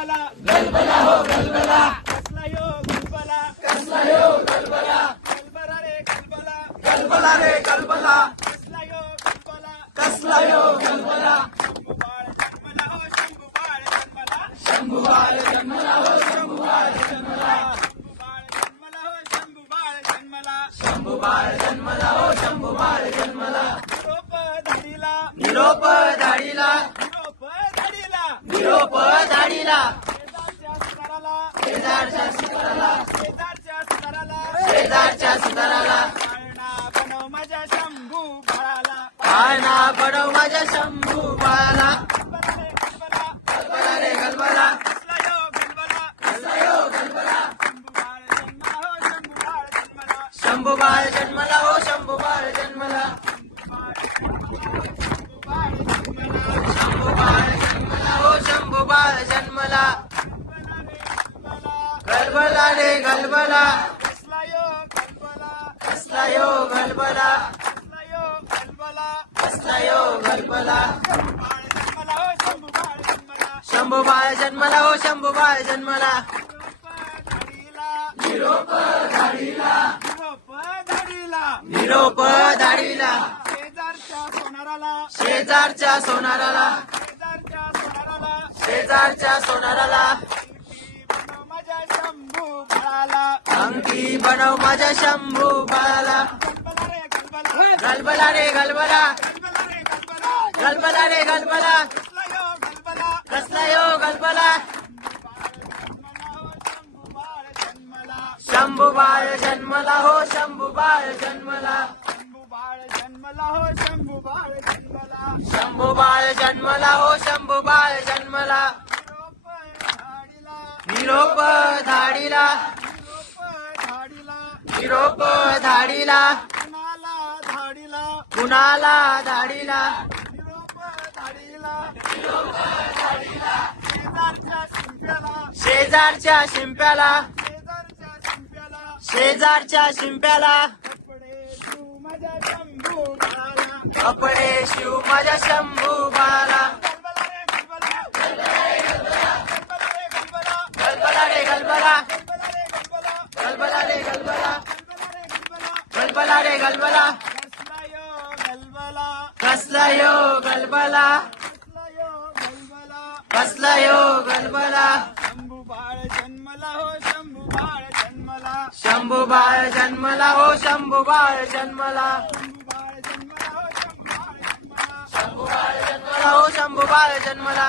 गलबला. गलबला हो गलबला. कसला यो गलबला कसला यो गलबला गलबला रे गलबला. गलबला रे गलबला. कसला यो गलबला कसला यो गलबला शंभू बाळ जन्मला हो शंभू बाळ जन्मला. शंभू बाळ जन्मला हो शंभू बाळ जन्मला. शंभू बाळ जन्मला हो शंभू बाळ जन्मला निरोप धाडीला. निरोप धाडीला. निरोप धाडीला. निरोप धाडीला शेजारच्या सुताराला शेजारच्या सुताराला शेजारच्या सुताराला शेजारच्या सुताराला बनव माझ्या शंभू बाळाला. पाळणा पडव माझ्या शंभू बाळाला रे गलबला शंभू बाळ जन्मला. हो शंभू बाळ जन्मला शंभू बाळ जन्मला शंभू बाळ जन्मला हो शंभू बाळ जन्मला गलबला रे गलबला कसला यो गलबला कसला यो गलबला कसला यो गलबला कसला यो गलबला शंभू बाळ जन्मला हो शंभू बाळ जन्मला. निरोप धाडीला. निरोप धाडीला निरोप धाडीला शेजारच्या सोनाराला शेजारच्या सोनाराला शेजारच्या सोनाराला. शेजारच्या सोनाराला. बाळाला बनव माझ्या शंभू बाला. गलबला रे गलबला. गलबला रे गलबला. कसला यो गलबला. शंभू बाळ जन्मला हो शंभू बाळ जन्मला. शंभू बाळ जन्मला हो शंभू बाळ जन्मला. शंभू बाळ निरोप धाडीला. धाडीला निरोप धाडीला. कुणाला धाडीला. धाडीला शेजारच्या शिंप्याला. शेजारच्या शिंप्याला. शेजारच्या शिंप्याला. शेजारच्या शिंप्याला. कपडे तू माझ्या शंभू बाळाला. कपडे शिव माझ्या शंभू बाळाला गलबला रे गलबला गलबला रे गलबला गलबला रे गलबला गलबला कसला यो गलबला कसला यो गलबला कसला यो गलबला कसला यो गलबला हो शंभू बाळ जन्मला शंभू बाळ जन्मला हो शंभू बाळ जन्मला शंभू बाळ जन्मला हो शंभू बाळ जन्मला. शंभू बाळ जन्मला हो शंभू बाळ जन्मला.